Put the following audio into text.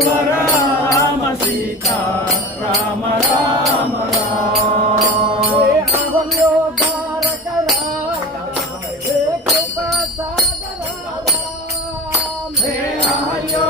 रघुवर राम सीता राम राम राम अहो तारक राम हे कृपा सागर राम हे अयो